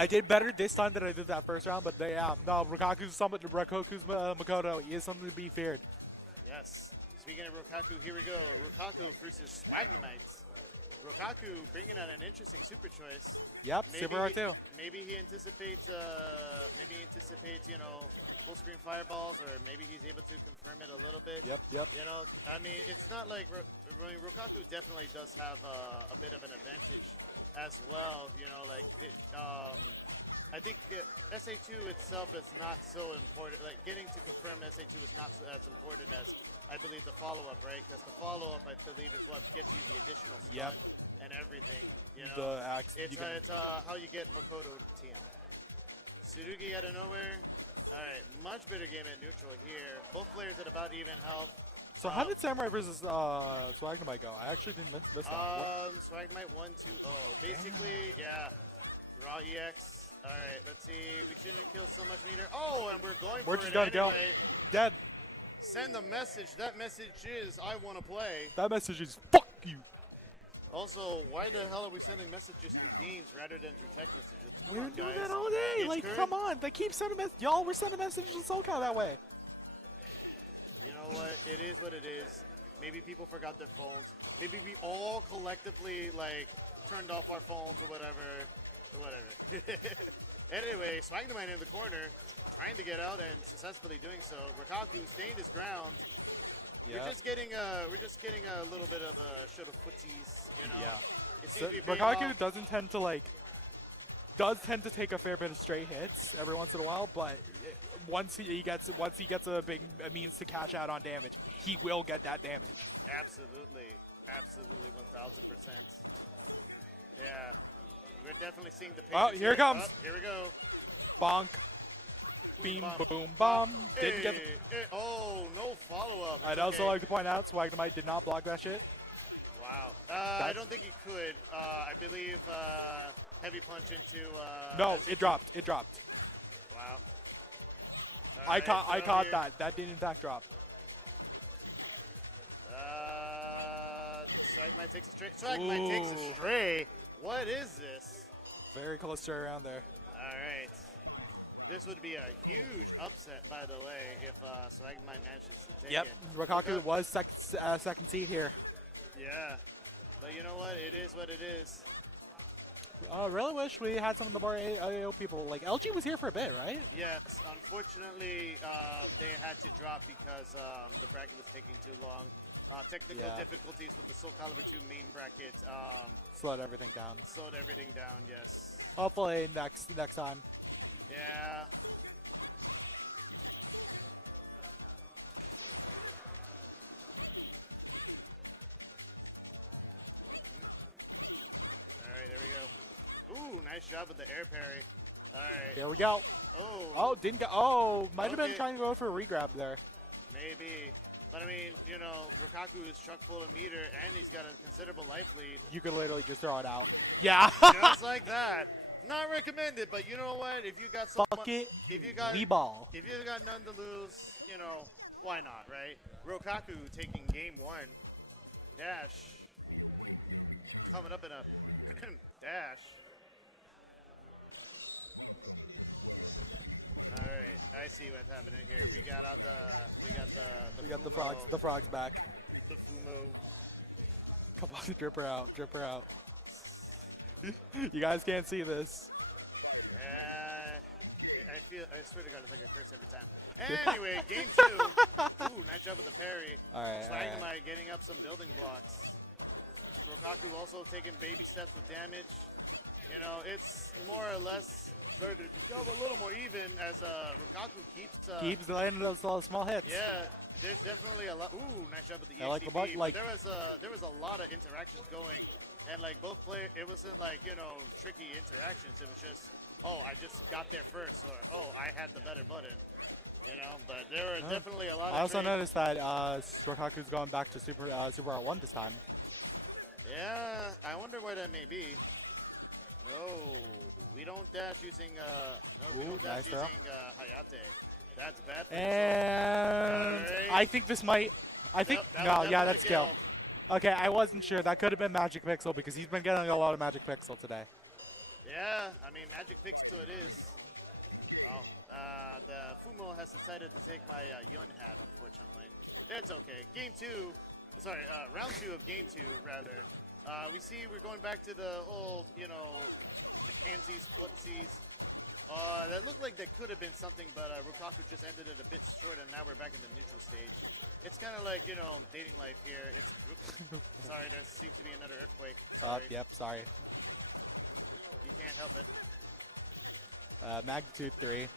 I did better this time than I did that first round, but yeah, no, Rokkaku's Makoto. He is something to be feared. Yes. Speaking of Rokkaku, here we go. Rokkaku versus Swagnemite. Rokkaku bringing out an interesting super choice. Yep, super R2. Maybe he anticipates, you know, full screen fireballs, or maybe he's able to confirm it a little bit. Yep. You know, I mean, it's not like Rokkaku definitely does have a bit of an advantage as well. You know, like I think SA2 itself is not so important. Like getting to confirm SA2 is not as important as I believe the follow-up, right? Because the follow-up, I believe, is what gets you the additional stun and everything. You know, it's how you get Makoto TM. Tsurugi out of nowhere. All right, much better game at neutral here. Both players at about even health. So how did Samurai versus Swagnemite go? I actually didn't miss that. Swagnemite 1-2-0. Basically, yeah. Raw EX. All right, let's see. We shouldn't kill so much meter. Oh, and we're going for it just gonna anyway. Go. Dead. Send the message. That message is, I want to play. That message is, fuck you. Also, why the hell are we sending messages through games rather than through text messages? Come We're on, doing guys. that all day. It's like, current. come on. They keep sending messages. Y'all were sending messages to SoCal that way. You know what? It is what it is. Maybe people forgot their phones. Maybe we all collectively, like, turned off our phones or whatever. Anyway, Swagnemite in the corner, trying to get out and successfully doing so. Rokkaku staying his ground. Yep. We're just getting a little bit of a show of footsies, you know. Yeah. It seems to be Rokkaku doesn't tend to tend to take a fair bit of straight hits every once in a while, but once he gets a big means to cash out on damage, he will get that damage. Absolutely, 1000%. Yeah, we're definitely seeing the. Oh, here it comes. Oh, here we go. Bonk. Beam, boom, bomb. Didn't get. Oh, no follow-up. I'd also like to point out, Swagnemite did not block that shit. Wow. I don't think he could. I believe heavy punch into. No, it dropped. It dropped. Wow. I caught that. That did in fact drop. Swagnemite takes a stray. Swagnemite takes a stray. What is this? Very close to around there. All right. This would be a huge upset, by the way, if Swagnemite manages to take it. Yep, Rokkaku was second seed here. Yeah, but you know what? It is what it is. I really wish we had some of the more AO people. Like, LG was here for a bit, right? Yes, unfortunately, they had to drop because the bracket was taking too long. Technical difficulties with the Soul Calibur 2 main bracket. Slowed everything down. Slowed everything down, yes. Hopefully next time. Yeah. All right, there we go. Ooh, nice job with the air parry. All right. Here we go. Oh, didn't go. Oh, might have been trying to go for a regrab there. Maybe. But I mean, you know, Rokkaku is chock full of meter, and he's got a considerable life lead. You could literally just throw it out. Yeah. Just like that. Not recommended, but you know what? If you got someone, if you got none to lose, you know, why not, right? Rokkaku taking game 1. Dash. Coming up in a dash. All right, I see what's happening here. We got the frogs back. The Fumo. Come on, drip her out. You guys can't see this. I swear to God, it's like a curse every time. Anyway, game 2. Ooh, nice job with the parry. All right. Swagnemite getting up some building blocks. Rokkaku also taking baby steps with damage. You know, it's more or less started to become a little more even as Rokkaku keeps landing those small hits. Yeah, there's definitely a lot. Ooh, nice job with the EXTB. I like the bug, like, there was a lot of interactions going, and like both players, it wasn't like, you know, tricky interactions. It was just, oh, I just got there first, or oh, I had the better button. You know, but there were definitely a lot of. I also noticed that Rokkaku's going back to Super R1 this time. Yeah, I wonder why that may be. No, we don't dash using Hayate. That's bad. And right. I think this might. That's kill. Okay, I wasn't sure. That could have been Magic Pixel because he's been getting a lot of Magic Pixel today. Yeah, I I mean, Magic Pixel it is. Well, the Fumo has decided to take my Yun hat, unfortunately. It's okay. Round 2 of Game 2, rather. We see we're going back to the old, the pansies, footsies. That looked like that could have been something, but Rokkaku just ended it a bit short, and now we're back in the neutral stage. It's kind of like, dating life here. It's sorry, there seems to be another earthquake. Sorry. Yep, sorry. You can't help it. Magnitude 3.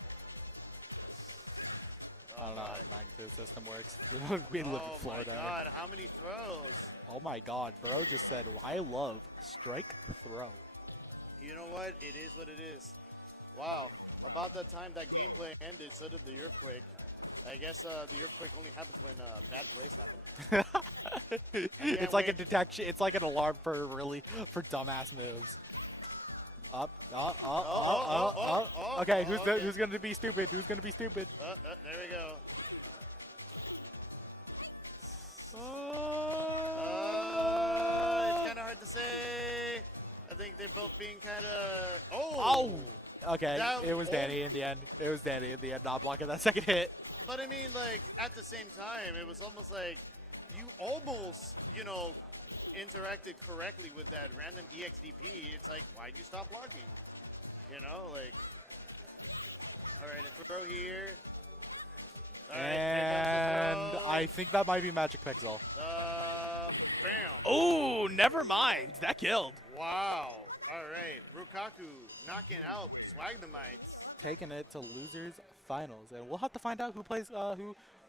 I don't know how the magnitude system works. We live in Florida. Oh my god, how many throws? Oh my god, bro just said, I love strike throw. You know what? It is what it is. Wow. About the time that gameplay ended, so did the earthquake. I guess the earthquake only happens when bad plays happen. It's like a detection. It's like an alarm for dumbass moves. Up. Okay, who's gonna be stupid? Who's gonna be stupid? There we go. It's kind of hard to say. I think they're both being kind of. Oh. Okay, it was Danny in the end. It was Danny in the end, not blocking that second hit. But I mean, like, at the same time, it was almost like you almost, interacted correctly with that random EXDP. It's like, why'd you stop blocking? All right, a throw here. All right, and I think that might be Magic Pixel. Bam. Oh, never mind. That killed. Wow. All right, Rokkaku knocking out Swagnemites. Taking it to losers finals, and we'll have to find out who plays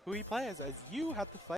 who he plays, as you have to fight.